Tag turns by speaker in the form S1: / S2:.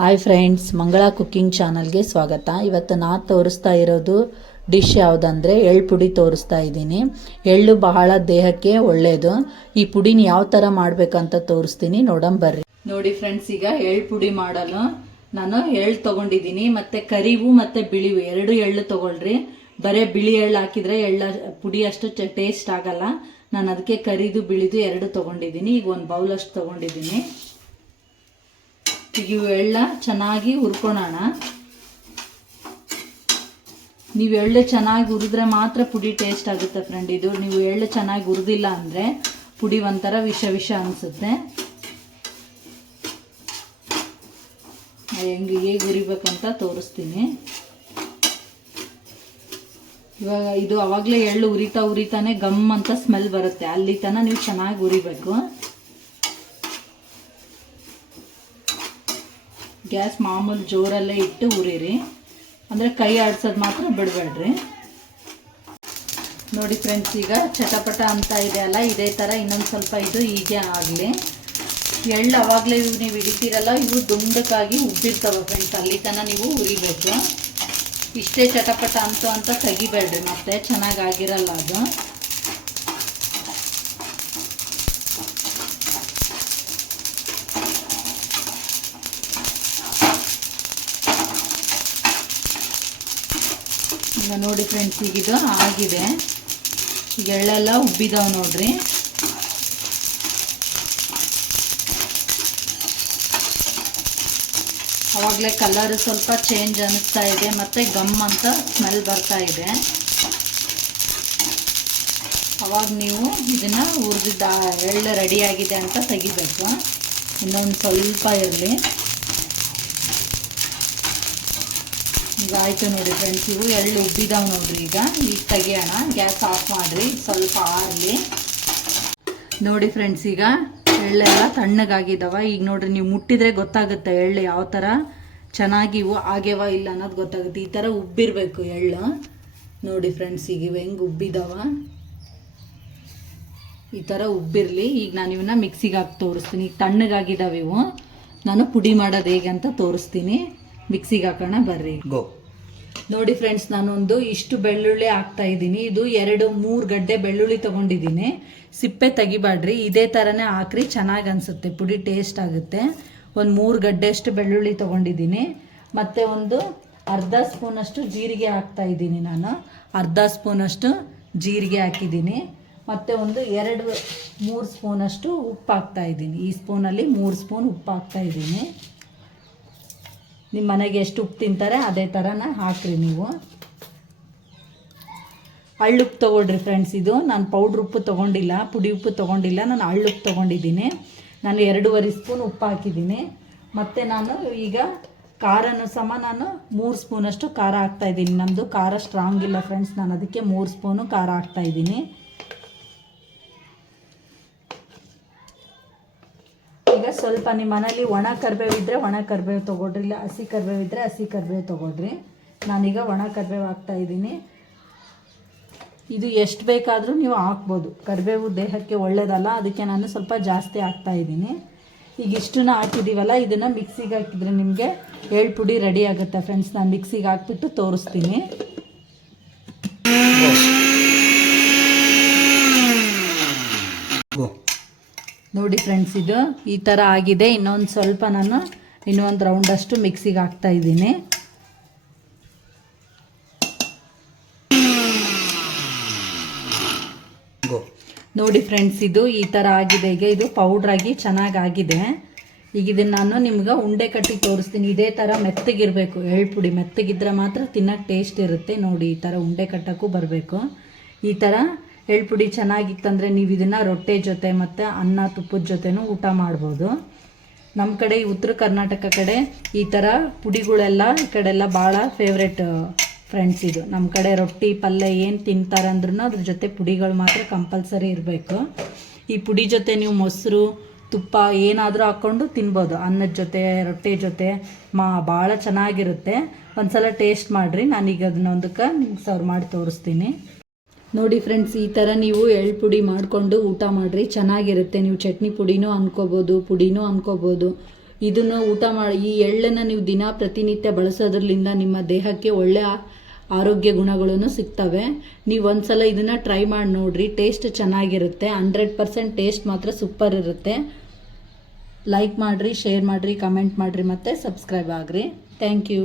S1: Hi friends ಮಂಗಳ cooking ಚಾನಲ್ಗೆ ಸ್ವಾಗತ. ಇವತ್ತು ನಾ ತೋರಿಸ್ತಾ ಇರೋದು ಡಿಶ್ ಯಾವುದಂದ್ರೆ ಎಳ್ಳು ಪುಡಿ ತೋರಿಸ್ತಾ ಇದ್ದೀನಿ. ಎಳ್ಳು ಬಹಳ ದೇಹಕ್ಕೆ ಒಳ್ಳೆಯದು ಈ ಪುಡಿನ ಯಾವ ಥರ ಮಾಡಬೇಕಂತ ತೋರಿಸ್ತೀನಿ. ನೋಡಂ ಬರ್ರಿ. ನೋಡಿ ಫ್ರೆಂಡ್ಸ್ ಈಗ ಎಳ್ಳು ಪುಡಿ ಮಾಡಲು ನಾನು ಎಳ್ಳು ತಗೊಂಡಿದ್ದೀನಿ, ಮತ್ತೆ ಕರಿವು ಮತ್ತೆ ಬಿಳಿವು ಎರಡು ಎಳ್ಳು ತಗೊಳ್ರಿ. ಬರೇ ಬಿಳಿ ಎಳ್ಳು ಹಾಕಿದ್ರೆ ಎಳ್ಳ ಪುಡಿ ಅಷ್ಟು ಟೇಸ್ಟ್ ಆಗಲ್ಲ. ನಾನು ಅದಕ್ಕೆ ಕರಿದು ಬಿಳಿದು ಎರಡು ತಗೊಂಡಿದ್ದೀನಿ. ಈಗ ಒಂದು ಬೌಲ್ ಅಷ್ಟು ತಗೊಂಡಿದ್ದೀನಿ. ಈಗ ಇವು ಎಳ್ಳ ಚೆನ್ನಾಗಿ ಹುರ್ಕೊಳೋಣ. ನೀವು ಎಳ್ಳು ಚೆನ್ನಾಗಿ ಹುರಿದ್ರೆ ಮಾತ್ರ ಪುಡಿ ಟೇಸ್ಟ್ ಆಗುತ್ತೆ ಫ್ರೆಂಡ್ ಇದು. ನೀವು ಎಳ್ಳು ಚೆನ್ನಾಗಿ ಹುರಿದಿಲ್ಲ ಅಂದರೆ ಪುಡಿ ಒಂಥರ ವಿಷ ವಿಷ ಅನಿಸುತ್ತೆ. ಹೆಂಗೆ ಹೇಗೆ ಹುರಿಬೇಕಂತ ತೋರಿಸ್ತೀನಿ. ಇವಾಗ ಇದು ಅವಾಗಲೇ ಎಳ್ಳು ಉರಿತಾ ಉರಿತಾನೆ ಗಮ್ ಅಂತ ಸ್ಮೆಲ್ ಬರುತ್ತೆ. ಅಲ್ಲಿ ತನಕ ನೀವು ಚೆನ್ನಾಗಿ ಹುರಿಬೇಕು. ಗ್ಯಾಸ್ ಮಾಮೂಲು ಜೋರಲ್ಲೇ ಇಟ್ಟು ಉರಿರಿ ಅಂದರೆ ಕೈ ಆಡ್ಸೋದು ಮಾತ್ರ ಬಿಡಬೇಡ್ರಿ. ನೋಡಿ ಫ್ರೆಂಡ್ಸ್ ಈಗ ಚಟಪಟ ಅಂತ ಇದೆ ಅಲ್ಲ, ಇದೇ ಥರ ಇನ್ನೊಂದು ಸ್ವಲ್ಪ ಇದು ಹೀಗೆ ಆಗಲಿ. ಎಳ್ಳು ಅವಾಗಲೇ ಇವು ನೀವು ಹಿಡಿತೀರಲ್ಲ, ಇವು ದುಂಡಕ್ಕಾಗಿ ಉಬ್ಬಿರ್ತವೆ ಫ್ರೆಂಡ್ಸ್ ಅಲ್ಲಿ ತನಕ ನೀವು ಉರಿಬೇಕು ಇಷ್ಟೇ ಚಟಪಟ ಅಂತು ಅಂತ ತೆಗಿಬೇಡ್ರಿ ಮತ್ತೆ, ಚೆನ್ನಾಗಿ ಆಗಿರಲ್ಲ ಅದು. ಈಗ ನೋಡಿ ಫ್ರೆಂಡ್ಸ್ ಈಗ ಇದು ಆಗಿದೆ. ಈಗ ಎಳ್ಳೆಲ್ಲ ಉಬ್ಬಿದಾವೆ ನೋಡ್ರಿ. ಅವಾಗಲೇ ಕಲರ್ ಸ್ವಲ್ಪ ಚೇಂಜ್ ಅನಿಸ್ತಾ ಇದೆ, ಮತ್ತು ಗಮ್ ಅಂತ ಸ್ಮೆಲ್ ಬರ್ತಾ ಇದೆ. ಅವಾಗ ನೀವು ಇದನ್ನು ಹುರಿದಿದ್ದ ಎಳ್ಳು ರೆಡಿಯಾಗಿದೆ ಅಂತ ತೆಗಿಬೇಕು. ಇನ್ನೊಂದು ಸ್ವಲ್ಪ ಇರಲಿ. ಈಗ ಆಯಿತು ನೋಡಿ ಫ್ರೆಂಡ್ಸ್ ಇವು ಎಳ್ಳು ಉಬ್ಬಿದಾವೆ ನೋಡ್ರಿ ಈಗ. ಈಗ ತೆಗಿಯೋಣ. ಗ್ಯಾಸ್ ಆಫ್ ಮಾಡಿರಿ. ಸ್ವಲ್ಪ ಆರಲಿ. ನೋಡಿ ಫ್ರೆಂಡ್ಸ್ ಈಗ ಎಳ್ಳೆಲ್ಲ ತಣ್ಣಗಾಗಿದ್ದಾವೆ ಈಗ ನೋಡ್ರಿ ನೀವು ಮುಟ್ಟಿದ್ರೆ ಗೊತ್ತಾಗುತ್ತೆ ಎಳ್ಳು ಯಾವ ಥರ ಚೆನ್ನಾಗಿ ಇವು ಆಗ್ಯವ ಇಲ್ಲ ಅನ್ನೋದು ಗೊತ್ತಾಗುತ್ತೆ. ಈ ಥರ ಉಬ್ಬಿರಬೇಕು ಎಳ್ಳು. ನೋಡಿ ಫ್ರೆಂಡ್ಸ್ ಈಗ ಇವು ಹೆಂಗೆ ಉಬ್ಬಿದಾವ. ಈ ಥರ ಉಬ್ಬಿರಲಿ. ಈಗ ನಾನು ಇವನ್ನ ಮಿಕ್ಸಿಗೆ ಹಾಕಿ ತೋರಿಸ್ತೀನಿ. ಈಗ ತಣ್ಣಗಾಗಿದ್ದಾವೆ ಇವು. ನಾನು ಪುಡಿ ಮಾಡೋದು ಹೇಗೆ ಅಂತ ತೋರಿಸ್ತೀನಿ. ಮಿಕ್ಸಿಗೆ ಹಾಕೋಣ ಬರ್ರಿ.
S2: ಗೋ.
S1: ನೋಡಿ ಫ್ರೆಂಡ್ಸ್ ನಾನೊಂದು ಇಷ್ಟು ಬೆಳ್ಳುಳ್ಳಿ ಹಾಕ್ತಾ ಇದ್ದೀನಿ. ಇದು ಎರಡು ಮೂರು ಗಡ್ಡೆ ಬೆಳ್ಳುಳ್ಳಿ ತಗೊಂಡಿದ್ದೀನಿ. ಸಿಪ್ಪೆ ತೆಗಿಬಾಡ್ರಿ. ಇದೇ ಥರನೇ ಹಾಕ್ರಿ ಚೆನ್ನಾಗಿ ಅನಿಸುತ್ತೆ. ಪುಡಿ ಟೇಸ್ಟ್ ಆಗುತ್ತೆ. ಒಂದು ಮೂರು ಗಡ್ಡೆಯಷ್ಟು ಬೆಳ್ಳುಳ್ಳಿ ತಗೊಂಡಿದ್ದೀನಿ. ಮತ್ತು ಒಂದು ಅರ್ಧ ಸ್ಪೂನಷ್ಟು ಜೀರಿಗೆ ಹಾಕ್ತಾ ಇದ್ದೀನಿ ನಾನು. ಅರ್ಧ ಸ್ಪೂನಷ್ಟು ಜೀರಿಗೆ ಹಾಕಿದ್ದೀನಿ. ಮತ್ತು ಒಂದು ಎರಡು ಮೂರು ಸ್ಪೂನಷ್ಟು ಉಪ್ಪು ಹಾಕ್ತಾ ಇದ್ದೀನಿ. ಈ ಸ್ಪೂನಲ್ಲಿ ಮೂರು ಸ್ಪೂನ್ ಉಪ್ಪು ಹಾಕ್ತಾ ಇದ್ದೀನಿ. ನಿಮ್ಮ ಮನೆಗೆ ಎಷ್ಟು ಉಪ್ಪು ತಿಂತಾರೆ, ಅದೇ ಥರನ ಹಾಕ್ರಿ ನೀವು. ಹಳ್ಳುಪ್ಪು ತೊಗೊಳ್ರಿ ಫ್ರೆಂಡ್ಸ್ ಇದು. ನಾನು ಪೌಡ್ರ್ ಉಪ್ಪು ತೊಗೊಂಡಿಲ್ಲ, ಪುಡಿ ಉಪ್ಪು ತೊಗೊಂಡಿಲ್ಲ, ನಾನು ಹಳ್ಳುಪ್ಪು ತೊಗೊಂಡಿದ್ದೀನಿ. ನಾನು ಎರಡೂವರೆ ಸ್ಪೂನ್ ಉಪ್ಪು ಹಾಕಿದ್ದೀನಿ. ಮತ್ತು ನಾನು ಈಗ ಖಾರನೂ ಸಮ ನಾನು ಮೂರು ಸ್ಪೂನಷ್ಟು ಖಾರ ಹಾಕ್ತಾಯಿದ್ದೀನಿ ನಮ್ಮದು ಖಾರ ಸ್ಟ್ರಾಂಗ್ ಇಲ್ಲ ಫ್ರೆಂಡ್ಸ್ ನಾನು ಅದಕ್ಕೆ ಮೂರು ಸ್ಪೂನು ಖಾರ ಹಾಕ್ತಾಯಿದ್ದೀನಿ ಸ್ವಲ್ಪ ನಿಮ್ಮ ಮನೇಲಿ ಒಣ ಕರ್ಬೇವು ಇದ್ದರೆ ಒಣ ಕರ್ಬೇವು ತೊಗೊಳ್ರಿ, ಇಲ್ಲ ಹಸಿ ಕರ್ಬೇವು ಇದ್ದರೆ ಹಸಿ ಕರ್ಬೇವು ತೊಗೊಳ್ರಿ. ನಾನೀಗ ಒಣ ಕರ್ಬೇವು ಹಾಕ್ತಾ ಇದ್ದೀನಿ. ಇದು ಎಷ್ಟು ಬೇಕಾದರೂ ನೀವು ಹಾಕ್ಬೋದು. ಕರಿಬೇವು ದೇಹಕ್ಕೆ ಒಳ್ಳೇದಲ್ಲ, ಅದಕ್ಕೆ ನಾನು ಸ್ವಲ್ಪ ಜಾಸ್ತಿ ಹಾಕ್ತಾ ಇದ್ದೀನಿ. ಈಗ ಇಷ್ಟನ್ನ ಹಾಕಿದ್ದೀವಲ್ಲ ಇದನ್ನು ಮಿಕ್ಸಿಗೆ ಹಾಕಿದರೆ ನಿಮಗೆ ಏಳು ಪುಡಿ ರೆಡಿ ಆಗುತ್ತೆ. ಫ್ರೆಂಡ್ಸ್ ನಾನು ಮಿಕ್ಸಿಗೆ ಹಾಕ್ಬಿಟ್ಟು ತೋರಿಸ್ತೀನಿ
S2: ಗೋ
S1: ನೋಡಿ ಫ್ರೆಂಡ್ಸ್ ಇದು ಈ ಥರ ಆಗಿದೆ. ಇನ್ನೊಂದು ಸ್ವಲ್ಪ ನಾನು ಇನ್ನೊಂದು ರೌಂಡಷ್ಟು ಮಿಕ್ಸಿಗೆ ಹಾಕ್ತಾ ಇದ್ದೀನಿ. ನೋಡಿ ಫ್ರೆಂಡ್ಸ್ ಇದು ಈ ಥರ ಆಗಿದೆ. ಈಗ ಇದು ಪೌಡ್ರಾಗಿ ಚೆನ್ನಾಗಿ ಆಗಿದೆ. ಈಗ ಇದನ್ನು ನಾನು ನಿಮ್ಗೆ ಉಂಡೆ ಕಟ್ಟಿ ತೋರಿಸ್ತೀನಿ. ಇದೇ ಥರ ಮೆತ್ತಗಿರಬೇಕು. ಎಳ್ಪುಡಿ ಪುಡಿ ಮೆತ್ತಗಿದ್ರೆ ಮಾತ್ರ ತಿನ್ನೋಕೆ ಟೇಸ್ಟ್ ಇರುತ್ತೆ. ನೋಡಿ ಈ ಥರ ಉಂಡೆ ಕಟ್ಟೋಕ್ಕೂ ಬರಬೇಕು. ಈ ಥರ ಎಳ್ಳು ಪುಡಿ ಚೆನ್ನಾಗಿತ್ತಂದರೆ ನೀವು ಇದನ್ನು ರೊಟ್ಟೆ ಜೊತೆ ಮತ್ತು ಅನ್ನ ತುಪ್ಪದ ಜೊತೆನೂ ಊಟ ಮಾಡ್ಬೋದು. ನಮ್ಮ ಕಡೆ ಉತ್ತರ ಕರ್ನಾಟಕ ಕಡೆ ಈ ಥರ ಪುಡಿಗಳೆಲ್ಲ ಈ ಕಡೆಲ್ಲ ಭಾಳ ಫೇವ್ರೆಟ್ ಫ್ರೆಂಡ್ಸ್ ಇದು. ನಮ್ಮ ಕಡೆ ರೊಟ್ಟಿ, ಪಲ್ಯ ಏನು ತಿಂತಾರೆ ಅಂದ್ರೂ ಅದ್ರ ಜೊತೆ ಪುಡಿಗಳು ಮಾತ್ರ ಕಂಪಲ್ಸರಿ ಇರಬೇಕು. ಈ ಪುಡಿ ಜೊತೆ ನೀವು ಮೊಸರು, ತುಪ್ಪ ಏನಾದರೂ ಹಾಕ್ಕೊಂಡು ತಿನ್ಬೋದು. ಅನ್ನದ ಜೊತೆ, ರೊಟ್ಟಿ ಜೊತೆ, ಮಾ ಭಾಳ ಚೆನ್ನಾಗಿರುತ್ತೆ. ಒಂದು ಸಲ ಟೇಸ್ಟ್ ಮಾಡಿರಿ, ನಾನೀಗ ಅದನ್ನೊಂದಕ್ಕೆ ನಿಮ್ಗೆ ಸರ್ವ್ ಮಾಡಿ ತೋರಿಸ್ತೀನಿ. ನೋಡಿ ಫ್ರೆಂಡ್ಸ್ ಈ ಥರ ನೀವು ಎಳ್ಳು ಪುಡಿ ಮಾಡಿಕೊಂಡು ಊಟ ಮಾಡಿರಿ. ಚೆನ್ನಾಗಿರುತ್ತೆ. ನೀವು ಚಟ್ನಿ ಪುಡಿನೂ ಅನ್ಕೋಬೋದು ಪುಡಿನೂ ಅನ್ಕೋಬೋದು. ಇದನ್ನು ಊಟ ಮಾಡಿ, ಈ ಎಳ್ಳನ್ನು ನೀವು ದಿನ ಪ್ರತಿನಿತ್ಯ ಬಳಸೋದ್ರಿಂದ ನಿಮ್ಮ ದೇಹಕ್ಕೆ ಒಳ್ಳೆಯ ಆರೋಗ್ಯ ಗುಣಗಳನ್ನು ಸಿಗ್ತವೆ. ನೀವು ಒಂದ್ಸಲ ಇದನ್ನು ಟ್ರೈ ಮಾಡಿ ನೋಡಿರಿ. ಟೇಸ್ಟ್ ಚೆನ್ನಾಗಿರುತ್ತೆ. ಹಂಡ್ರೆಡ್ ಪರ್ಸೆಂಟ್ ಟೇಸ್ಟ್ ಮಾತ್ರ ಸೂಪರ್ ಇರುತ್ತೆ. ಲೈಕ್ ಮಾಡಿರಿ ಶೇರ್ ಮಾಡಿರಿ ಕಮೆಂಟ್ ಮಾಡಿರಿ ಮತ್ತು ಸಬ್ಸ್ಕ್ರೈಬ್ ಆಗಿರಿ. Thank you